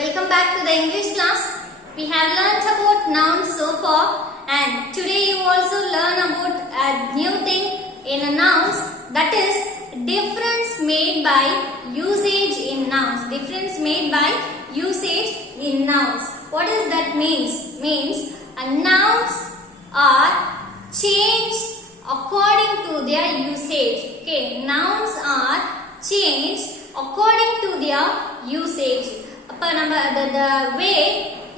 Welcome back to the English class. We have learnt about nouns so far, and today you also learn about a new thing in a nouns, that is difference made by usage in nouns. Difference made by usage in nouns. What does that means? Means nouns are changed according to their usage. Okay, nouns are changed according to their usage. The way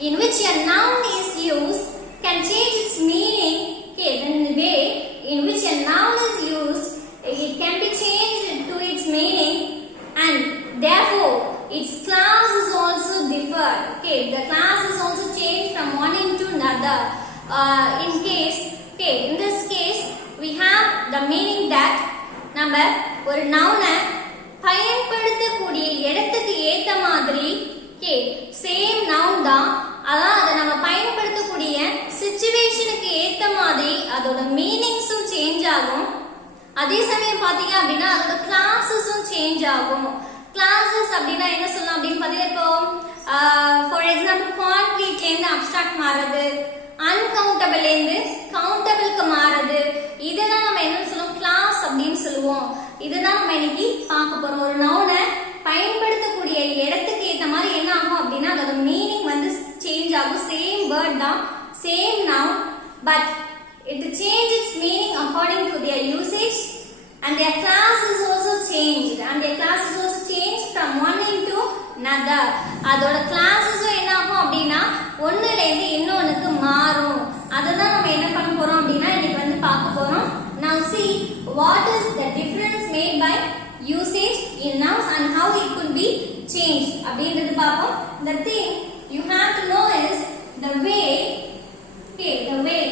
in which a noun is used can change its meaning. Okay, then the way in which a noun is used, it can be changed to its meaning, and therefore its class is also differed. Okay, the class is also changed from one into another. In this case, we have the meaning that நம்ம ஒரு நவுனை பயன்படுத்தக்கூடிய இடத்துக்கு ஏத்த மாதிரி same noun தான், அதான் அதை நம்ம பயன்படுத்தக்கூடிய சிச்சுவேஷனுக்கு ஏத்த மாதிரி அதோட மீனிங்ஸும் சேஞ்ச் ஆகும். அதே சமயம் பாத்தீங்க அப்படின்னா அதோட கிளாஸஸும் சேஞ்ச் ஆகும். கிளாஸஸ் அப்படின்னா என்ன சொல்லலாம் அப்படின்னு பாத்தீங்கன்னா, இப்போ ஃபார் எக்ஸாம்பிள் கான்கிரீட்ல இருந்து அப்ஸ்ட்ராக்ட் மாறுறது, அன்கவுண்டபிள்ல இருந்து கவுண்டபிளுக்கு மாறுறது, இதுதான் நம்ம என்ன சொல்லுவோம், கிளாஸ் அப்படின்னு சொல்லுவோம். இதுதான் நம்ம இன்னைக்கு பார்க்க போறோம். ஒரு நவுனை பயன்படுத்தக்கூடிய இடத்துக்கு ஏத்த மாதிரி என்ன ஆகும் அப்படின்னா அதோட மீனிங் வந்து சேஞ்ச் ஆகும். சேம் வேர்ட் தான், same noun, but it change its meaning according to their usage, and their class is also changed, from one into another. அதோட கிளாஸஸும் என்ன ஆகும் அப்படின்னா ஒண்ணுல இருந்து இன்னொன்னுக்கு மாறும். அதுதான் நம்ம என்ன பண்ண போறோம் அப்படின்னா இன்னைக்கு வந்து பார்க்க போறோம். Now see what is the difference made by usage in nouns and how it could be changed அப்படின்றது பார்ப்போம். The thing you have to know is the way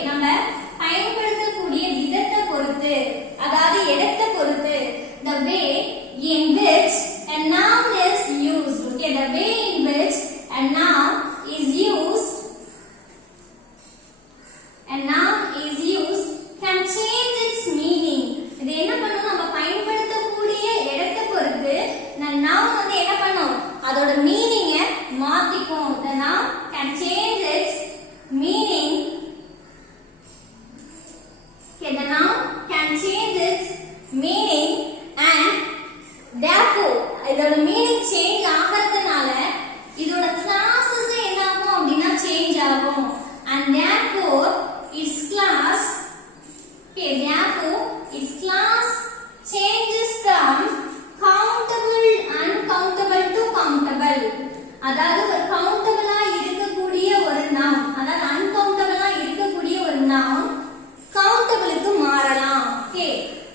நம்ம பயன்படுத்தக்கூடிய விதத்தை பொறுத்து, அதாவது இடத்தை பொறுத்து, the way in which a noun is used. Okay, the way in which a noun is used can change its meaning. இது என்ன பண்ணும், நம்ம பயன்படுத்தக்கூடிய இடத்தை பொறுத்து noun வந்து என்ன பண்ணும், அதோட மீனிங்கை மாத்திக்கும். The noun can change its meaning. Okay, the noun can change its meaning, and therefore இதோட மீனிங் சேஞ்ச் ஆகிறதுனால இதோட கிளாஸஸ் என்ன ஆகும் அப்படின்னா சேஞ்ச் ஆகும். And therefore its class changes from uncountable to countable. அதாவது ஒரு கவுண்டபிளா இருக்கக்கூடிய ஒரு நவுன், அதாவது அன்கவுண்டபிளா இருக்கக்கூடிய ஒரு நவுன் கவுண்டபிளுக்கு மாறலாம். ஓகே,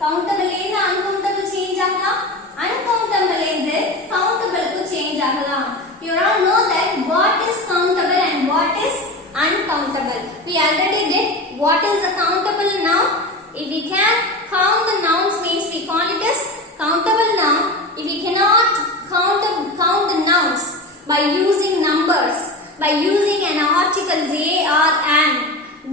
கவுண்டபிள்ல இருந்து அன்கவுண்டபிள் சேஞ்ச் ஆகலாம், அன்கவுண்டபிள்ல இருந்து கவுண்டபிளுக்கு சேஞ்ச் ஆகலாம். You all know that what is countable and what is uncountable. We already did what is a countable noun. If we can count the nouns means we call it as countable noun. If we cannot count the nouns by using numbers, by using an article they or an,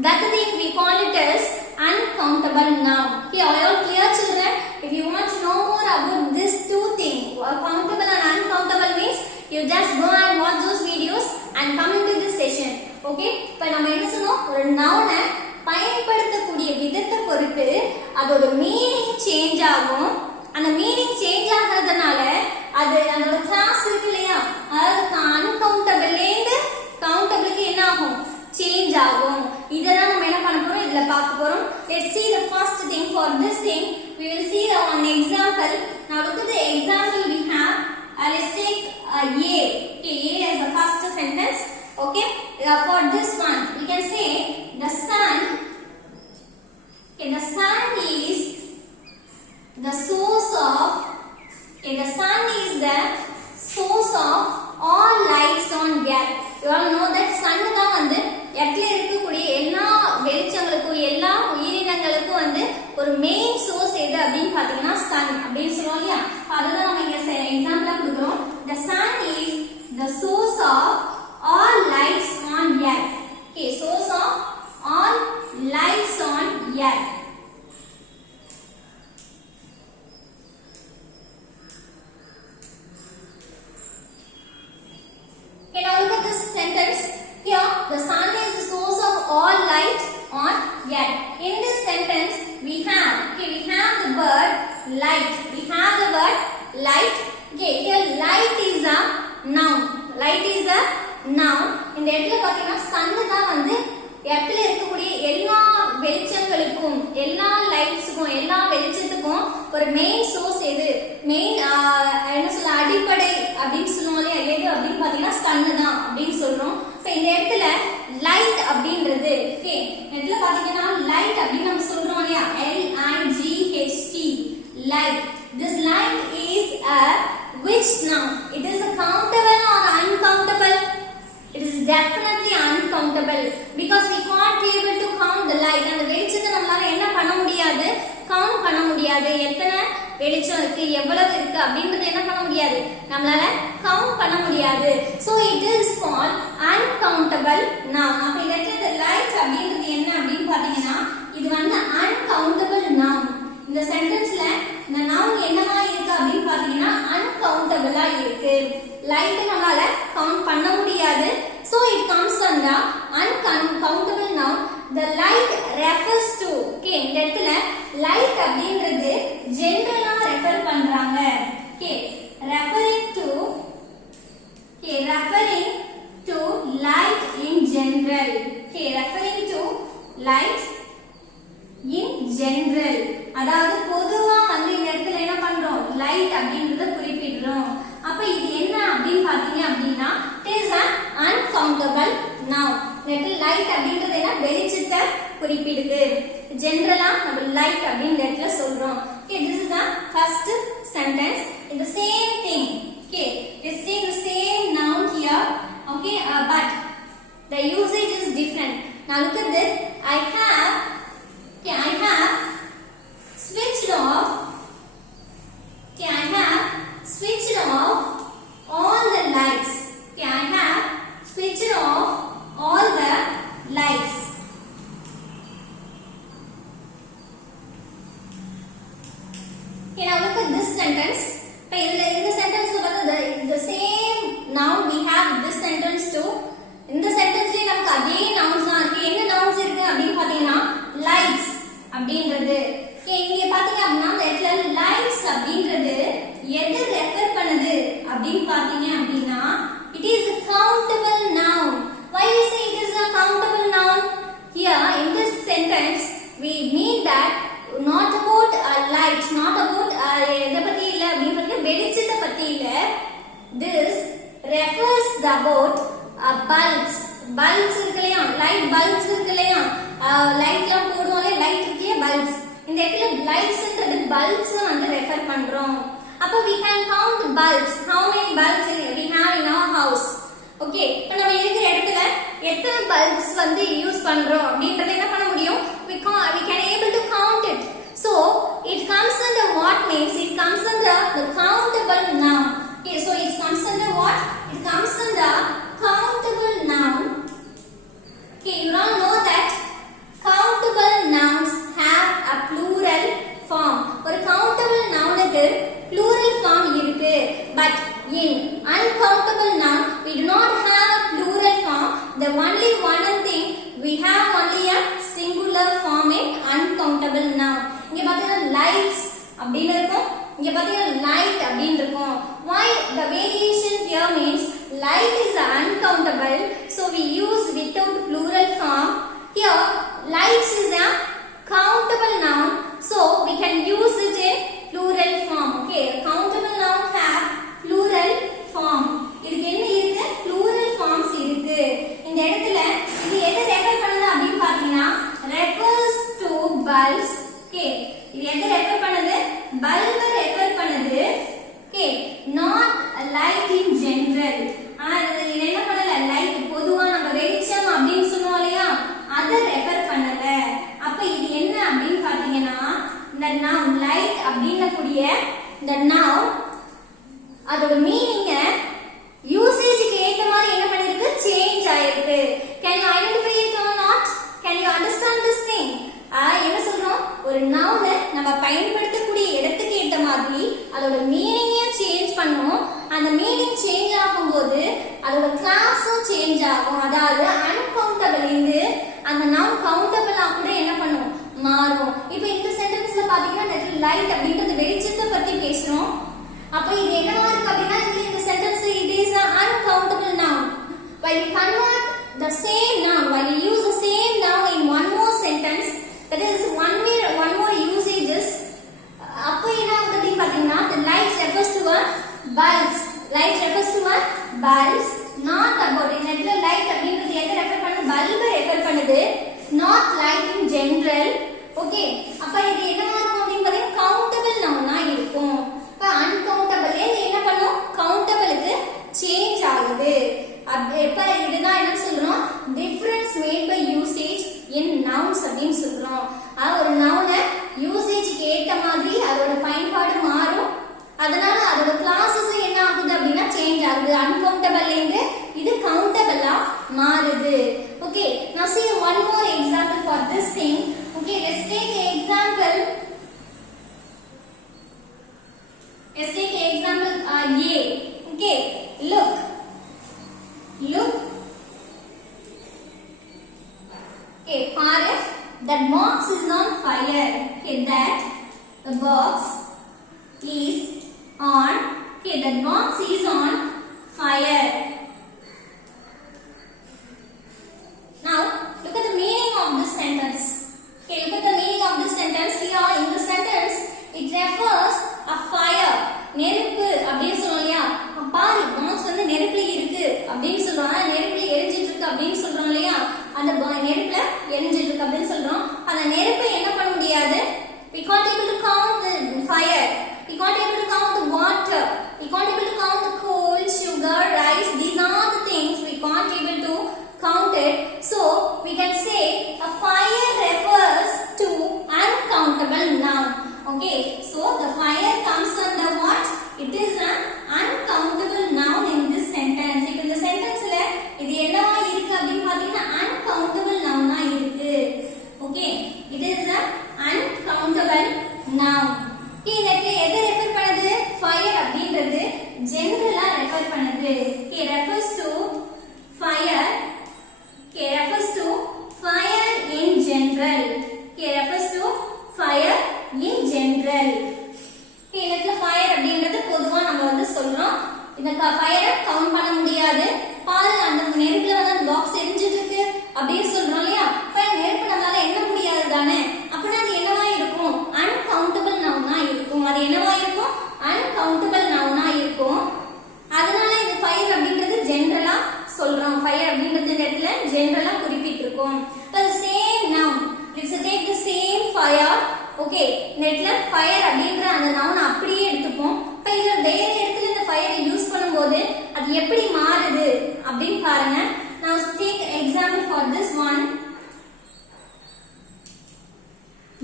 that thing we call it as uncountable noun. Okay, are you all clear, children? If you want to know more about this two things, countable and uncountable means, you just go and watch those videos and come into this session. Okay, இப்போ நம்ம என்ன சொன்னோம், ஒரு நவுனை பயன்படுத்தக்கூடிய விதத்தை பொறுத்து அதோட மீனிங் சேஞ்ச் ஆகும். அந்த மீனிங் சேஞ்ச் ஆகிறதுனால அது அதோட கிளாஸ் இருக்கு இல்லையா, அதாவது அன்கவுண்டபிள்ல இருந்து கவுண்டபிளுக்கு என்ன ஆகும், சேஞ்ச் ஆகும். இதெல்லாம் நம்ம என்ன பண்ண போறோம், இதுல பார்க்க போறோம். Let's see the first thing. For this thing we will see one example. Now look at the example we have. Let's take A. Okay, A as the first sentence. Okay, for this one we can say the sun. Okay, the sun is the source of, the sun is the source of all lights on earth. You all know that sun தான் வந்து எர்த்ல இருக்கக்கூடிய எல்லா வெளிச்சங்களுக்கும் எல்லா உயிரினங்களுக்கும் வந்து ஒரு மெயின் சோர்ஸ் எது அப்படின்னு பாத்தீங்கன்னா சன் அப்படின்னு சொல்லுவோம் இல்லையா. அதுதான் நம்ம இங்க எக்ஸாம்பிளா கொடுக்குறோம். The sun is the source of all lights on earth. Okay, source of all lights on earth. Okay, now yet. In this sentence we have the word light. We have the word light. Okay, here light is a noun. Light is a noun. இந்த இடத்துல பாத்தீங்கன்னா sun தான் வந்து இடத்துல இருக்கக்கூடிய எல்லா வெளிச்சங்களுக்கும் எல்லா லைட்ஸ்க்கும் எல்லா வெளிச்சத்துக்கும் ஒரு மெயின் சோர்ஸ் எது மெயின் என்ன சொல்ல அடிப்படை அப்படின்னு சொல்லுவோம் எது அப்படின்னு பாத்தீங்கன்னா சன் தான் அப்படின்னு சொல்றோம். இப்ப இந்த இடத்துல லைட் அப்படின்றது ஓகே இதுல பாத்தீங்கன்னா லைட் அப்படின்னு நம்ம சொல்றோம் இல்லையா LIGHT light. This light is a which noun? It is a countable or uncountable? It is definitely uncountable because we can't be able to count the light. அந்த வெளிச்சத்தை நம்மளால என்ன பண்ண முடியாது count பண்ண முடியாது. எத்தனை வெளிச்சம் இருக்கு எவ்வளவு இருக்கு அப்படிங்கறது என்ன பண்ண முடியாது நம்மளால count பண்ண முடியாது. So it is called uncountable noun. அப்ப இந்த இடத்துல light அப்படிங்கிறது என்ன அப்படின்னு பாத்தீங்கன்னா இது வந்து uncountable noun. இந்த சென்டென்ஸ்ல இந்த noun என்னவா இருக்கு அப்படின்னு பாத்தீங்கன்னா uncountable-ஆ இருக்கு. light நம்மளால count பண்ண முடியாது. So it comes under uncountable noun. The light refers to okay இந்த இடத்துல light அப்படிங்கிறது ஜெனரலா ரெஃபர் பண்றாங்க. Okay referring to light in general. Okay referring to light in general. அதாவது பொதுவா வந்து இந்த இடத்துல என்ன பண்றோம் light அப்படிங்கறத குறிப்பிடுறோம். அப்ப இது என்ன அப்படினு பாத்தீங்க அப்படினா it is an uncountable noun. நேத்து light அப்படிங்கிறது என்ன வெளிச்சத்தை குறிப்பிடுது. ஜெனரலா நம்ம light அப்படிங்கற இடத்துல சொல்றோம். Okay this is the first sentence. In the same thing. Okay we see the same noun here. Okay but the usage is different. Now look at this. I have switched off. Okay I have switched off all the lights. Okay I have switched off all the lights. Okay now look at this sentence. In the sentence the same noun we have this sentence too. இந்த சென்டென்ஸ்லயே நமக்கு அதே nouns தான் இருக்கு. என்ன nouns இருக்கு அப்படினு பாத்தீங்கன்னா lights அப்படின்றது. இங்க பாத்தீங்க அப்படினா இந்த இடத்துல lights அப்படின்றது எதை ரெஃபர் பண்ணுது அப்படினு பாத்தீங்க அப்படினா it is a countable noun. Why you say it is a countable noun? Here in this sentence we mean that not about a light, not about எதை பத்தி இல்ல அப்படினு பாத்தீங்கன்னா வெளிச்சத்தை பத்தி இல்ல. This refers about bulbs. Bulbs இருக்குலையா light bulbs இருக்குலையா லைட்லாம் போடுவோம்ல லைட் இருக்கே bulbs. இந்த இடத்துல lightsன்றது bulbs வந்து ரெஃபர் பண்றோம். அப்ப we can count bulbs. How many bulbs we have in our house? Okay இப்போ நம்ம இருக்கிற இடத்துல எத்தனை bulbs வந்து யூஸ் பண்றோம் அப்படிங்கறத என்ன பண்ண முடியும் we can able to count it. So it comes under what names? It comes under the countable noun. Okay so it comes under what? It comes under countable noun. Okay you all know that countable nouns have a plural form. ஒரு countable noun-க்கு plural form இருக்கு. But in uncountable noun we do not have a plural form. The only one thing we have only a singular form in uncountable noun. இங்க பாத்தீங்கன்னா lights அப்படினு இருக்கும். இங்க பாத்தீங்கன்னா light அப்படினு இருக்கும். Why the variation here means light is uncountable so we use without plural form. Here lights is a countable noun so we can use it in plural form. Okay countable noun have plural form. இதுக்கு என்ன இருக்கு plural forms இருக்கு. இந்த இடத்துல இது எதை ரெஃபர் பண்ணுது அப்படினு பாத்தீங்கன்னா refers to bulbs. Okay இது எதை ரெஃபர் பண்ணுது bulb ரெஃபர் பண்ணுது. Okay not light in general. இது என்ன பண்ணல லைட் பொதுவா நம்ம வெளிச்சம் அப்படினு சொல்றோம் இல்லையா அத ரெஃபர் பண்ணல. அப்ப இது என்ன அப்படினு பாத்தீங்கன்னா இந்த noun light அப்படின கூடிய இந்த noun அதோட மீனிங்க யூசேஜ்க்கு ஏத்த மாதிரி என்ன பண்ணிருக்கு சேஞ்ச் ஆயிருக்கு. Can you identify it or not? Can you understand this thing? என்ன சொல்றோம் ஒரு noun நம்ம பயன்படுத்தக்கூடிய இடத்துக்கு ஏத்த மாதிரி அதோட மீனிங்கை சேஞ்ச் பண்ணும். அந்த மீனிங் சேஞ்ச் ஆகும்போது அதோட கிளாஸும் சேஞ்ச் ஆகும். அதாவது uncountable இருந்து அந்த noun countable-ஆ கூட என்ன பண்ணும் மாறும். இப்போ இந்த சென்டென்ஸ்ல பாத்தீங்கன்னா லைட் அப்படின்றது வெளிச்சத்தை பத்தி பேசுறோம். அப்ப இது என்னவா இருக்கு அப்படின்னா இந்த sentence it is an uncountable noun. While we convert the same noun, while we use the same noun in one more sentence, that is one more usages, அப்ப என்ன ஆகுது பாத்தீங்கன்னா the light refers to a bulbs. Light refers to a bulbs, not about in இடத்துல light அப்படின்றது எதை ரெஃபர் பண்ணுது பல்பை ரெஃபர் பண்ணுது, not light in general. Okay, அப்ப இது என்னவா இருக்கும் அப்படினு பாத்தீங்கன்னா கவுண்டபிள் நவுனா இருக்கும். அப்ப அன்கவுண்டபிள் இது என்ன பண்ணும் கவுண்டபிளுக்கு சேஞ்ச் ஆகுது. அப்ப இதுதான் என்ன சொல்றோம் difference made by usage in nouns அப்படினு சொல்றோம். ஒரு நவுனை யூசேஜ்க்கு ஏத்த மாதிரி அதோட பயன்பாடு மாறும். அதனால அதோட கிளாसेस என்ன ஆகுது அப்படினா சேஞ்ச் ஆகுது. அன்கவுண்டபிள்ல இருந்து இது கவுண்டபிளா மாறுது. Okay, now see one more example for this thing. Okay, let's take an example. Let's take an example A. Okay, look. Okay, பாரு, that box is on fire. Okay, that the box is on. Okay, that box is on fire. Now, look at the meaning of this sentence. Okay, look at the meaning of this sentence. Here in the sentence, it refers a fire. நெருப்பு அப்படினு சொல்றோம்லையா, பாரு பாக்ஸ் வந்து நெருப்புல இருக்கு அப்படினு சொல்றோம். நெருப்புல எரிஞ்சிட்டு இருக்கு அப்படினு சொல்றோம் இல்லையா, அந்த நெருப்புல எரிஞ்சிட்டு இருக்கு அப்படினு சொல்றோம். அந்த நெருப்பை என்ன பண்ண முடியாது, we can't able to count the fire, we can't able to count the water, we can't able to count the coal, sugar, rice. These are the things we can't able to count it. So we can say a fire refers to uncountable noun. Okay, so the fire comes under what? It is an uncountable noun in this sentence. இப்போ இந்த சென்டென்ஸ்ல இது என்னவா இருக்கு அப்படினு பாத்தீங்கன்னா uncountable noun-ஆ இருக்கு. Okay, it is an uncountable noun. இந்த இடத்துல எதை ரெஃபர் பண்ணுது, fire அப்படின்றது ஜெனரலா ரெஃபர் பண்ணுது. Okay, refers to fire. Okay, refers to fire in general. Okay, refers to fire in general. Okay, இந்த fire அப்படின்றது பொதுவா நம்ம வந்து சொல்றோம். இந்த ஃபயரை கவுண்ட் பண்ண முடியாது. பாரு அந்த நெருப்புல வந்து அந்த பாக்ஸ் எரிஞ்சிட்டு இருக்கு அப்படினு சொல்றோம் இல்லையா, அப்ப நெருப்பு நம்மளால எண்ண முடியாது தானே. அப்படினா அது என்னவா இருக்கும், uncountable noun-ஆ இருக்கும். அது என்னவா இருக்கும், uncountable noun-ஆ இருக்கும். அதனால இந்த ஃபயர் அப்படின்றது ஜெனரலா சொல்றோம். ஃபயர் அப்படின்றது இந்த இடத்துல ஜெனரலா குறிப்பிட்டிருக்கோம். the same noun, let's take the same fire. Okay, இந்த இடத்துல ஃபயர் அப்படின்ற அந்த noun அப்படியே எடுத்துப்போம். இப்ப இத வேற இடத்துல இந்த ஃபயரை யூஸ் பண்ணும்போது அது எப்படி மாறுது அப்படினு பாருங்க. now take an example for this one.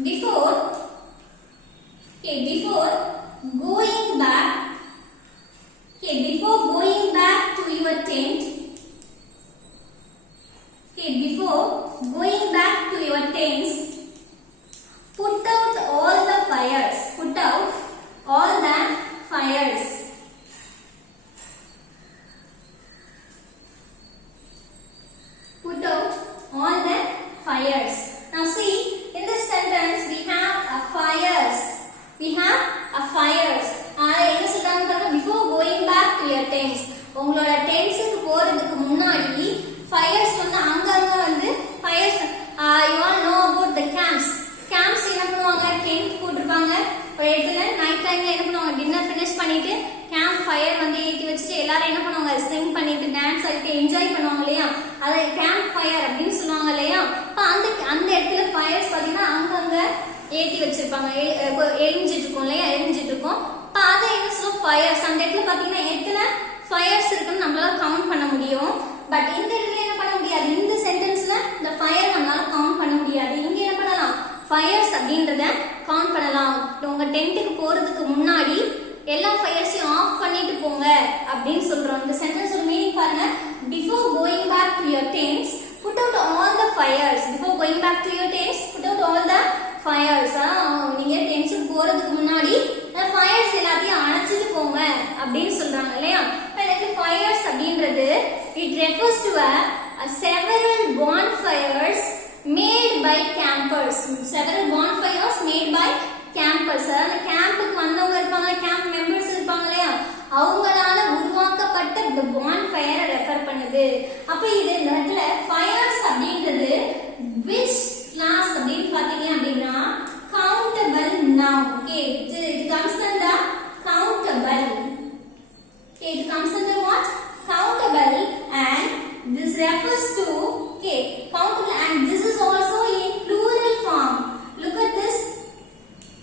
Before going back, before going back to your tent, before going back to your tents, put out all the fires. Put out all the fires. Put out all the fires. Now see, in this sentence we have a fires. We have a fires. என்ன சொல்றாங்க பாருங்க, before going back to your tents. உங்களோட டென்ட்ஸ்க்கு போறதுக்கு முன்னாடி fires வந்து அங்கங்க வந்து fires. You all know about the camps. Camps என்ன பண்ணுவாங்க, டென்ட் போட்டுருப்பாங்க. ஒரு இடத்துல நைட் டைம்ல என்ன பண்ணுவாங்க, டின்னர் ஃபினிஷ் பண்ணிட்டு கேம்ப் ஃபயர் வந்து ஏத்தி வச்சுட்டு எல்லாரும் என்ன பண்ணுவாங்க, ஸ்விங் பண்ணிட்டு டான்ஸ் ஆடிட்டு என்ஜாய் பண்ணுவாங்க இல்லையா, அதை கேம்ப் ஃபயர் அப்படின்னு சொல்லுவாங்க இல்லையா. அப்ப அந்த இடத்துல ஃபயர்ஸ் பாத்தீங்கன்னா அங்கங்க ஏத்தி வச்சிருப்பாங்க, எரிஞ்சிட்டு இருக்கும் இல்லையா, எரிஞ்சிட்டு இருக்கும். அப்ப அதை என்ன சொல்லுவோம், ஃபயர்ஸ். அந்த இடத்துல பாத்தீங்கன்னா எத்தனை ஃபயர்ஸ் இருக்குன்னு நம்மளால கவுண்ட் பண்ண முடியும். பட் இந்த இடத்துல என்ன பண்ண முடியாது, இந்த சென்டென்ஸ்ல இந்த ஃபயர் நம்மளால கவுண்ட் பண்ண முடியாது. இங்க என்ன பண்ணலாம், ஃபயர்ஸ் அப்படின்றத கவுண்ட் பண்ணலாம். உங்க டென்ட்டுக்கு போறதுக்கு முன்னாடி எல்லா ஃபயர்ஸையும் ஆஃப் பண்ணிட்டு போங்க அப்படின்னு சொல்றோம். இந்த சென்டென்ஸோட மீனிங் பாருங்க, before going back to your tents put out all the fires. Before going back to your tents put out all the fires. நீங்க டென்ட்க்கு போறதுக்கு முன்னாடி ஃபயர்ஸ் எல்லாத்தையும் அணைச்சிட்டு போங்க அப்படின்னு சொல்றாங்க இல்லையா. இந்த ஃபயர்ஸ் அப்படின்றது it refers to a several bonfires made by campers. Several bonfires made by campers. அதாவது கேம்புக்கு வந்தவங்க இருப்பாங்க, கேம்ப் மெம்பர்ஸ் இருப்பாங்க இல்லையா, அவங்களால உருவாக்கப்பட்ட இந்த bonfire ரெஃபர் பண்ணுது. அப்ப இது இந்த இடத்துல fires அப்படின்றது which class அப்படின்னு பாத்தீங்க அப்படின்னா countable noun. Okay, it comes under countable. Okay, it comes under what? Countable, and this refers to, okay, countable, and this is also in plural form. Look at this.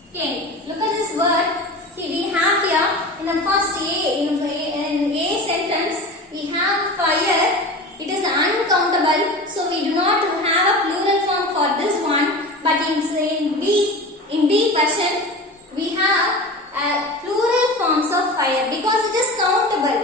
Okay, look at this word. Okay, we have here in the first in A sentence we have fire. It is uncountable, so we do not have a plural form for this one. But in B version we have plural forms of fire because it is countable.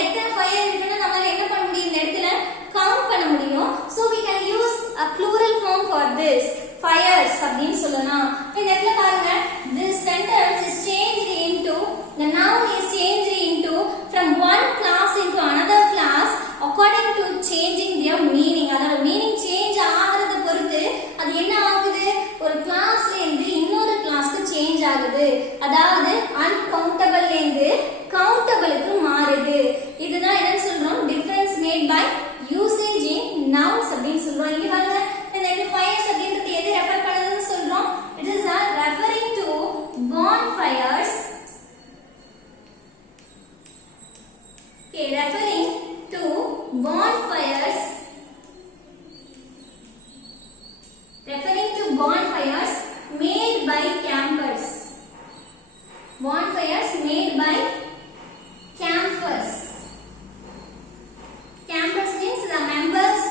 எத்தனை ஃபயர் இருக்குன்னா நம்மால என்ன பண்ண முடியும், இந்த இடத்துல கவுண்ட் பண்ண முடியும். So we can use a plural form for this, fires அப்படின்னு சொல்லலாம். இந்த இடத்துல பாருங்க, this sentence is changed into, the noun is changed into from one class into another class according to changing their meaning. அதோட meaning change ஆகிறத பொறுத்து அது என்ன ஆகுது, ஒரு கிளாஸ்ல இருந்து இன்னொரு கிளாஸ்க்கு சேஞ்ச் ஆகுது. அதாவது uncountable இருந்து கவுண்டபிளுக்கு மாறுது. இதுதான் என்ன சொல்றோம், difference made by usage in nouns அப்படின்னு சொல்றோம். இங்க பாருங்க, இந்த ஃபயர்ஸ் அப்படின்றது எது ரெஃபர் பண்ணுதுன்னு சொல்றோம், it is referring to bonfires. Okay, referring to bonfires, referring to bonfires made by campers. Bonfires made by campers. Campers means the members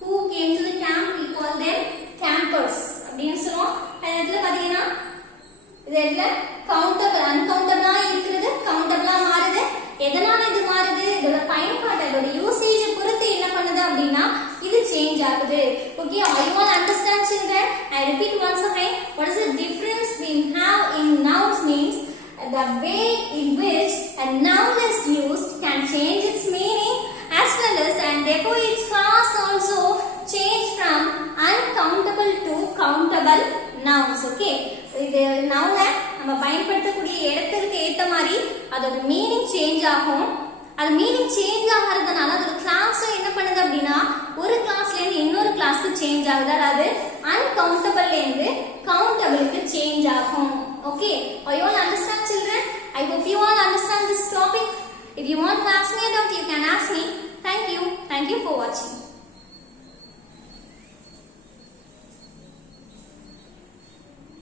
who came to the camp, we call them campers. அப்படின்னு சொல்றோம். அதுல பாத்தீங்கன்னா இதுல கவுண்டபிள் அன்கவுண்டபிளா இருக்கிறது கவுண்டபிளா மாறுது. எதனால இது மாறுது, இதோட பயன்பாடு, இதோட யூசேஜ் பொறுத்து என்ன பண்ணுது அப்படின்னா இது சேஞ்ச் ஆகுது. Okay, are you all understand children? I repeat once again, what is the difference we have in nouns means the way in which a noun is used can change its meaning as well as, and therefore its class also change from uncountable to countable nouns. Okay, இது நவுனை நம்ம பயன்படுத்தக்கூடிய இடத்துக்கு ஏத்த மாதிரி அதோட meaning change ஆகும். அது மீனிங் சேஞ்ச் ஆகிறதுனால அதோட கிளாஸும் என்ன பண்ணுது அப்படின்னா ஒரு கிளாஸ்ல இருந்து இன்னொரு கிளாஸ்க்கு சேஞ்ச் ஆகுது. அதாவது uncountable இருந்து கவுண்டபிளுக்கு சேஞ்ச் ஆகும். Okay, are you all understand children? I hope you all understand this topic. If you want to ask me about, you can ask me. Thank you for watching.